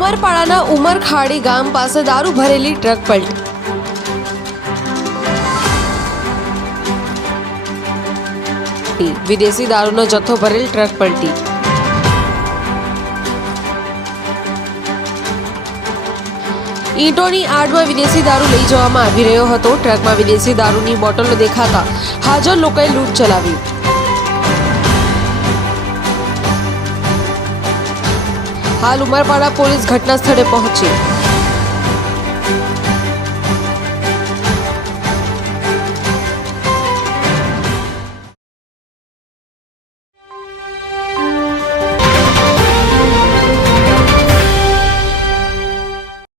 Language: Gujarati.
ઉમરપાડાના ઉમરખાડી ગામ પાસે દારૂ ભરેલી ટ્રક પલટી। વિદેશી દારૂનો જથ્થો ભરેલ ટ્રક પલટી। ઈંટોની આડમાં વિદેશી દારૂ લઈ જવામાં આવી રહ્યો હતો। ટ્રકમાં વિદેશી દારૂની બોટલો દેખાતા હાજર લોકોએ લૂંટ ચલાવી। હાલ ઉમરપાડા પોલીસ ઘટના સ્થળે પહોંચી